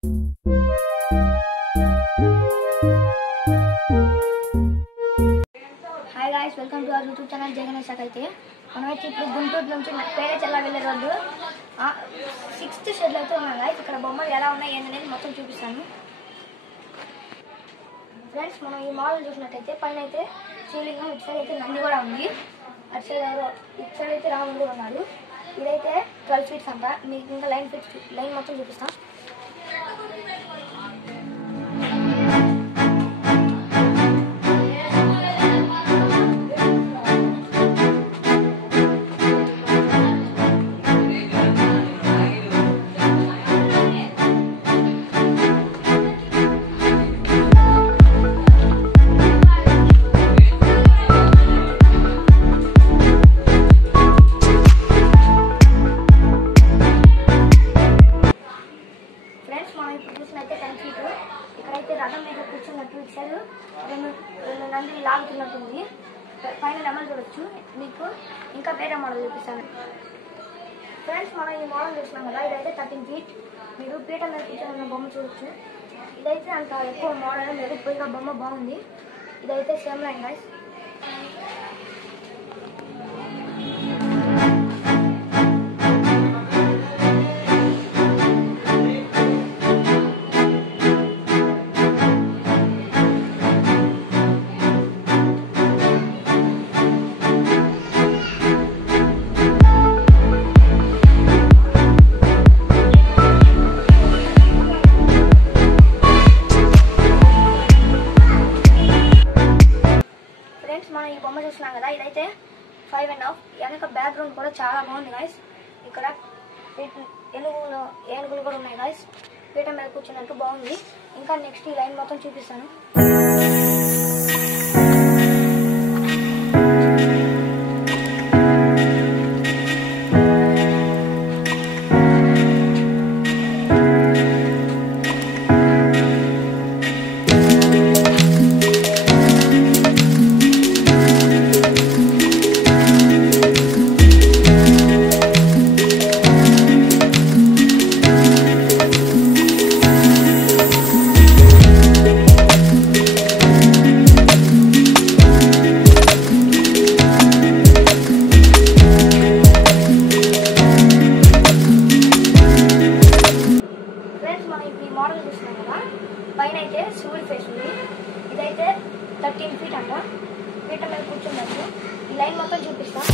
Hi guys, welcome to our YouTube channel జై గణేష్. అయితే మనమైతే ఇప్పుడు గుంటూరు నుంచి పేరేచెల్ల వెళ్ళే రోడ్డు 6th షెడ్లో అయితే ఉన్నాం గాయ్స్. ఇక్కడ బొమ్మలు ఎలా ఉన్నాయి ఏంటనేది మొత్తం చూపిస్తాను ఫ్రెండ్స్. మనం ఈ మోడల్ చూసినట్టయితే పైన అయితే శివలింగం, ఇటు సైడ్ అయితే నంది కూడా ఉంది, అటు సైడ్ ఎవరో ఇటు సైడ్ అయితే రాముడు కూడా ఉన్నాడు. ఇదైతే 12 feet అంట. మీకు ఇంకా లైన్ మొత్తం చూపిస్తాం. చూసినైతే 10 feet. ఇక్కడైతే రథం మీద కూర్చున్నట్టు ఇటు సైడ్ రెండు నందిని లాగుతున్నట్టుంది. పైన నెమలు చూడొచ్చు. మీకు ఇంకా వేరే మోడల్ చూపిస్తాను ఫ్రెండ్స్. మనం ఈ మోడల్ చూసినాం కదా, ఇదైతే 13 feet. మీరు పీట మీద కూర్చొని ఉన్న బొమ్మ చూడొచ్చు. ఇదైతే అంత ఎక్కువ మోడల్ లేదు, పైగా బొమ్మ బాగుంది. ఇదైతే సేమ్ లైన్ గైస్. మనం ఈ బొమ్మ చూస్తున్నాం కదా, ఇదైతే 5.5. వెనక బ్యాక్గ్రౌండ్ కూడా చాలా బాగుంది గాయస్. ఇక్కడ ఏనుగులు కూడా ఉన్నాయి గాయస్. పీట మీద కూర్చున్నట్టు బాగుంది. ఇంకా నెక్స్ట్ ఈ లైన్ మొత్తం చూపిస్తాను. మోడల్ చూస్తున్నాం కదా, పైన అయితే శివుడి ఫేస్ ఉంది. ఇదైతే 13 feet అంట. పీట మీద కూర్చున్నట్టు. ఈ లైన్ మొత్తం చూపిస్తాం.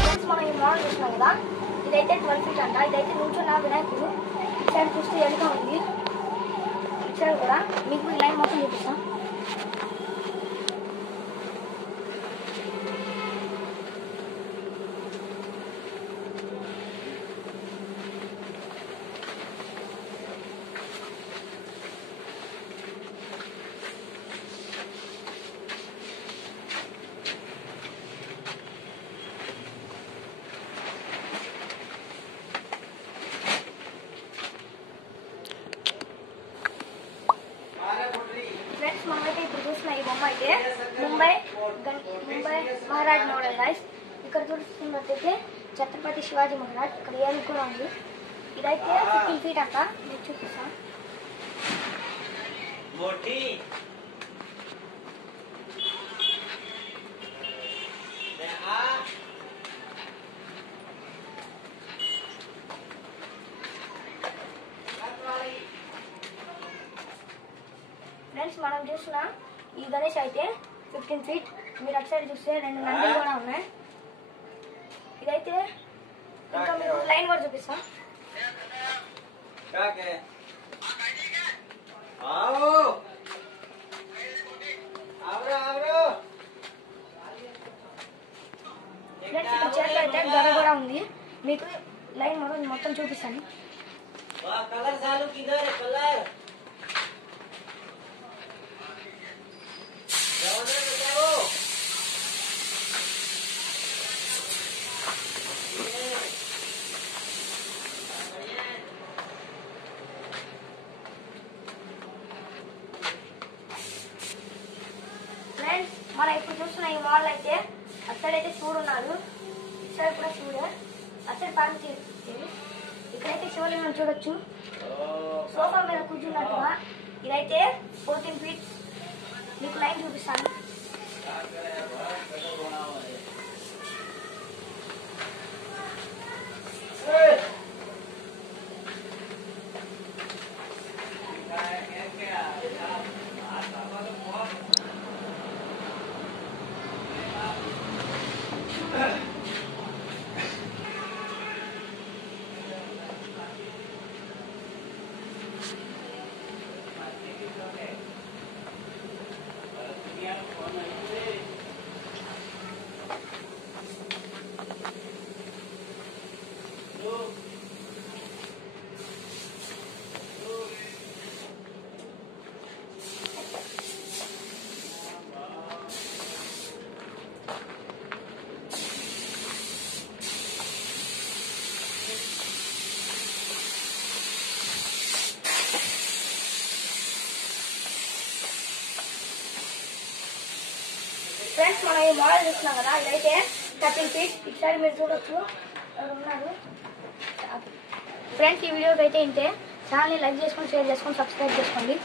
ఫ్రెండ్స్, మనం ఈ మోడల్ చూస్తున్నాం కదా, ఇదైతే 12 feet అంట. ఇదైతే నుంచున్న వినాయకుడు. ఇటు సైడ్ చూస్తే ఎలుక ఉంది. ఇటు సైడ్ కూడా మీకు ఈ లైన్ మొత్తం చూపిస్తాం. ఫ్రెండ్స్, మనమైతే ఇప్పుడు చూసిన ఈ బొమ్మ అయితే ముంబై మహారాజ్ మోడల్ గైస్. ఇక్కడ చూస్తున్నట్టయితే ఛత్రపతి శివాజీ మహారాజ్. ఇక్కడ ఏనుగు కూడా ఉంది. ఇదైతే 15 feet అంట. మీకు చూపిస్తాం. ఫ్రెండ్స్, మనం చూసిన ఈ గణేష్ అయితే 15 feet. మీరు అటు సైడ్ చూస్తే 2 నందులు కూడా ఉన్నాయి. ఇదైతే ఇంకా మీకు లైన్ కూడా చూపిస్తాం. ఫ్రెండ్స్, ఇక్కడ చేతిలో అయితే గద కూడా ఉంది. మీకు లైన్ మొత్తం చూపిస్తాను. ఫ్రెండ్స్, మనం ఇప్పుడు చూస్తున్న ఈ మోడల్ అయితే అటు సైడ్ అయితే శివుడు ఉన్నాడు. ఇటు సైడ్ కూడా శివుడే, అసలు పార్వతి. ఇక్కడైతే శివలింగం చూడొచ్చు, సోఫా మీద కూర్చున్నట్టుగా. ఇదైతే 14 feet. మీకు లైన్ చూపిస్తాను. ఫ్రెండ్స్, మనం ఈ మోడల్ చూస్తున్నాం కదా, ఇదైతే 13 feet. ఇటు సైడ్ మీరు చూడొచ్చు ఉన్నారు. ఫ్రెండ్స్, ఈ వీడియోకి అయితే ఇంతే. ఛానల్ని లైక్ చేసుకొని, షేర్ చేసుకొని, సబ్స్క్రైబ్ చేసుకోండి.